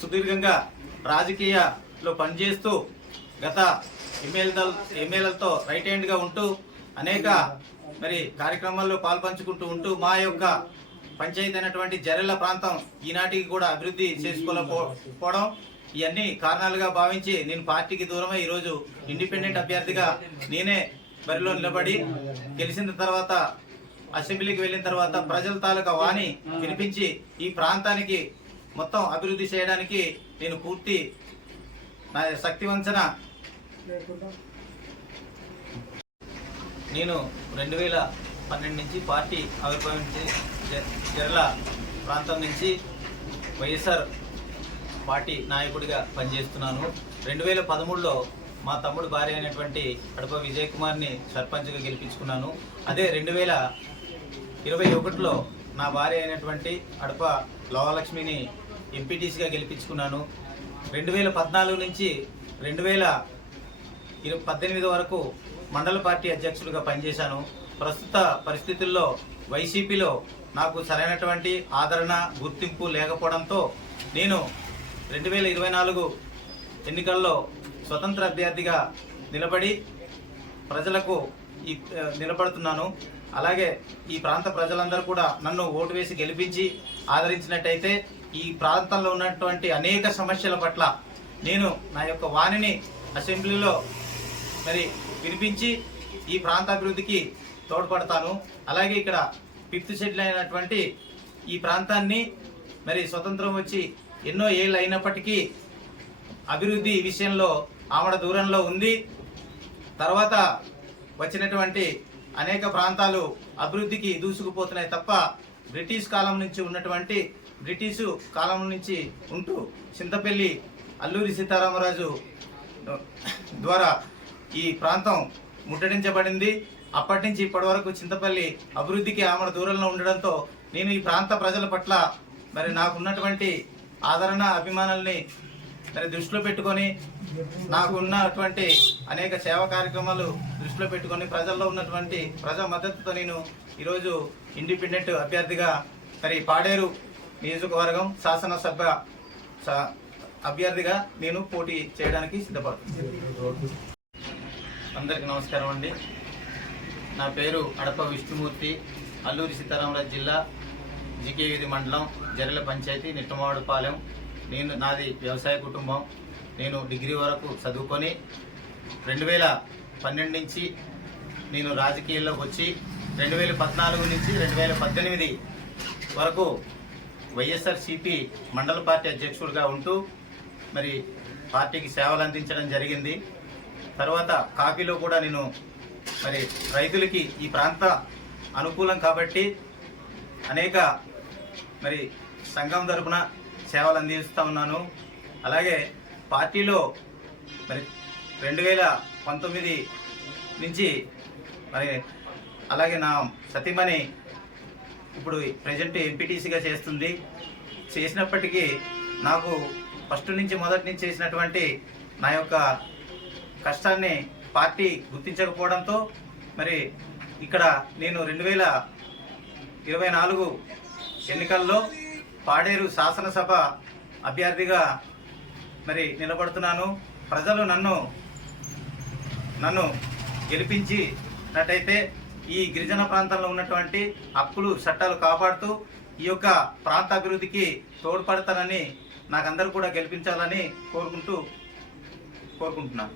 సుదీర్ఘంగా రాజకీయాల్లో పనిచేస్తూ గత ఎమ్మెల్యేలతో రైట్ హ్యాండ్గా ఉంటూ అనేక కార్యక్రమాల్లో పాల్పంచుకుంటూ ఉంటూ మా యొక్క పంచాయతీ అయినటువంటి జరెళ్ల ప్రాంతం ఈనాటికి కూడా అభివృద్ధి చేసుకోలేకపోవడం ఇవన్నీ కారణాలుగా భావించి నేను పార్టీకి దూరమై ఈరోజు ఇండిపెండెంట్ అభ్యర్థిగా నేనే బరిలో నిలబడి గెలిచిన తర్వాత అసెంబ్లీకి వెళ్ళిన తర్వాత ప్రజల తాలూకా వాణి వినిపించి ఈ ప్రాంతానికి మొత్తం అభివృద్ధి చేయడానికి నేను పూర్తి నా శక్తి వంచన నేను 2012 నుంచి పార్టీ ఆవిర్భవించి జర్ల ప్రాంతం నుంచి వైఎస్ఆర్ పార్టీ నాయకుడిగా పనిచేస్తున్నాను. 2013లో మా తమ్ముడు భార్య అయినటువంటి అడప విజయ్ కుమార్ని సర్పంచ్గా గెలిపించుకున్నాను. అదే 2021లో నా భార్య అయినటువంటి అడప లోవలక్ష్మిని ఎంపీటీసీగా గెలిపించుకున్నాను. 2014 నుంచి 2018 వరకు మండల పార్టీ అధ్యక్షుడిగా పనిచేశాను. ప్రస్తుత పరిస్థితుల్లో వైసీపీలో నాకు సరైనటువంటి ఆదరణ గుర్తింపు లేకపోవడంతో నేను 2024 ఎన్నికల్లో స్వతంత్ర అభ్యర్థిగా నిలబడి ప్రజలకు నిలబడుతున్నాను. అలాగే ఈ ప్రాంత ప్రజలందరూ కూడా నన్ను ఓటు వేసి గెలిపించి ఆదరించినట్టయితే ఈ ప్రాంతంలో ఉన్నటువంటి అనేక సమస్యల పట్ల నేను నా యొక్క వాణిని అసెంబ్లీలో వినిపించి ఈ ప్రాంత అభివృద్ధికి తోడ్పడతాను. అలాగే ఇక్కడ 5th షెడ్యూల్ అయినటువంటి ఈ ప్రాంతాన్ని స్వతంత్రం వచ్చి ఎన్నో ఏళ్ళు అయినప్పటికీ అభివృద్ధి విషయంలో ఆమడ దూరంలో ఉంది. తర్వాత వచ్చినటువంటి అనేక ప్రాంతాలు అభివృద్ధికి దూసుకుపోతున్నాయి తప్ప బ్రిటిష్ కాలం నుంచి ఉంటూ చింతపల్లి అల్లూరి సీతారామరాజు ద్వారా ఈ ప్రాంతం ముట్టడించబడింది. అప్పటి నుంచి ఇప్పటి వరకు చింతపల్లి అభివృద్ధికి ఆమడ దూరంలో ఉండడంతో నేను ఈ ప్రాంత ప్రజల పట్ల నాకున్నటువంటి ఆదరణ అభిమానాల్ని దృష్టిలో పెట్టుకొని నాకు ఉన్నటువంటి అనేక సేవా కార్యక్రమాలు దృష్టిలో పెట్టుకొని ప్రజల్లో ఉన్నటువంటి ప్రజా మద్దతుతో నేను ఈరోజు ఇండిపెండెంట్ అభ్యర్థిగా పాడేరు నియోజకవర్గం శాసనసభ అభ్యర్థిగా నేను పోటీ చేయడానికి సిద్ధపడుతున్నాను. అందరికీ నమస్కారం అండి. నా పేరు అడప విష్ణుమూర్తి, అల్లూరి సీతారామరాజు జిల్లా జీకే వీధి మండలం జరెల పంచాయతీ నిట్టమావడిపాలెం. నాది వ్యవసాయ కుటుంబం. నేను డిగ్రీ వరకు చదువుకొని 2012 నుంచి నేను రాజకీయాల్లోకి వచ్చి 2014 నుంచి 2018 వరకు వైఎస్ఆర్సీపీ మండల పార్టీ అధ్యక్షుడిగా ఉంటూ పార్టీకి సేవలు అందించడం జరిగింది. తర్వాత కాపీలో కూడా నేను రైతులకి ఈ ప్రాంత అనుకూలం కాబట్టి అనేక సంఘం తరపున సేవలు అందిస్తూ ఉన్నాను. అలాగే పార్టీలో 2019 నుంచి అలాగే నా సతీమణి ఇప్పుడు ప్రజెంట్ ఎంపీటీసీగా చేసినప్పటికీ నాకు మొదటి నుంచి చేసినటువంటి నా యొక్క కష్టాన్ని పార్టీ గుర్తించకపోవడంతో ఇక్కడ నేను 2024 ఎన్నికల్లో పాడేరు శాసనసభ అభ్యర్థిగా నిలబడుతున్నాను. ప్రజలు నన్ను గెలిపించినట్టయితే ఈ గిరిజన ప్రాంతంలో ఉన్నటువంటి హక్కులు చట్టాలు కాపాడుతూ ఈ యొక్క ప్రాంత అభివృద్ధికి తోడ్పడతానని నాకందరూ కూడా గెలిపించాలని కోరుకుంటున్నాను.